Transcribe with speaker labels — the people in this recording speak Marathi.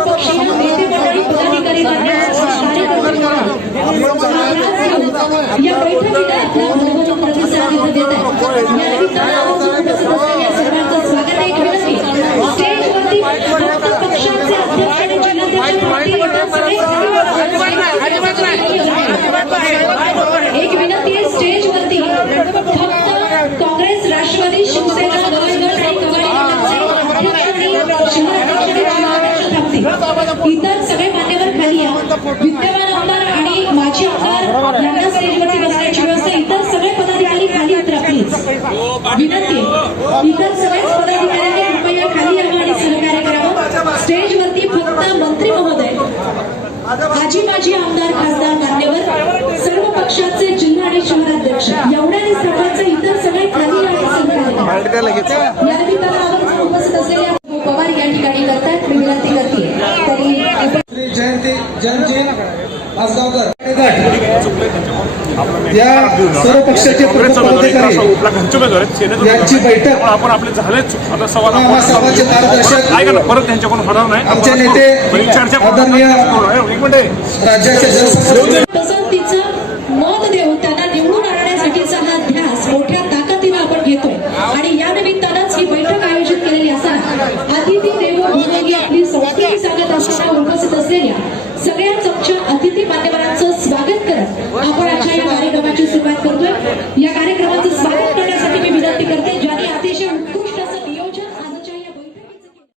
Speaker 1: सर्वपक्षीय नेते पदाधिकारी या बैठकीला आपला मनोभावन प्रतिसाद इथं देत आहे या निमित्तानं आवर्जून उपस्थित असलेल्या सर्वांचं स्वागत आहे एक विनंती स्टेजवरती फक्त पक्षाचे अध्यक्ष आणि जिल्हाध्यक्ष पाटील इतर सगळे एक विनंती आहे स्टेजवरती फक्त काँग्रेस राष्ट्रवादी शिवसेना गवळगड आणि कवाडी गटाचे अध्यक्ष आणि शहराध्यक्ष आणि इतर सगळे मान्यवर खाली या. विद्यमान आमदार आणि माजी आमदार यांना स्टेजवरती बसण्याची व्यवस्था इतर सगळे पदाधिकारी खाली उतरा प्लीज विनंती. इतर सगळेच पदाधिकाऱ्यांनी कृपया खाली यावं आणि सहकार्य करावं. स्टेजवरती फक्त मंत्री महोदय. आजी माजी आमदार खासदार मान्यवर सर्व पक्षाचे जिल्हा आणि शहराध्यक्ष एवढ्याने सभाचं इतर सगळे खाली आणि सहकार्य करा.
Speaker 2: जयंती जनजीवन आसावकर या सर्व पक्षाचे यांची बैठक. आपण आपले झालेच आता सभाचे मार्गदर्शक ऐका परत त्यांच्याकडून होणार नाही. आमचे नेते आदरणीय राज्याचे
Speaker 1: मत देऊन त्यांना निवडून आणण्यासाठीचा हा मोठ्या ताकदीनं आपण घेतोय. आणि या निमित्तानंच ही बैठक आयोजित केलेली असा अतिथी देवो आपली संस्कृती सांगत असताना cosa seria.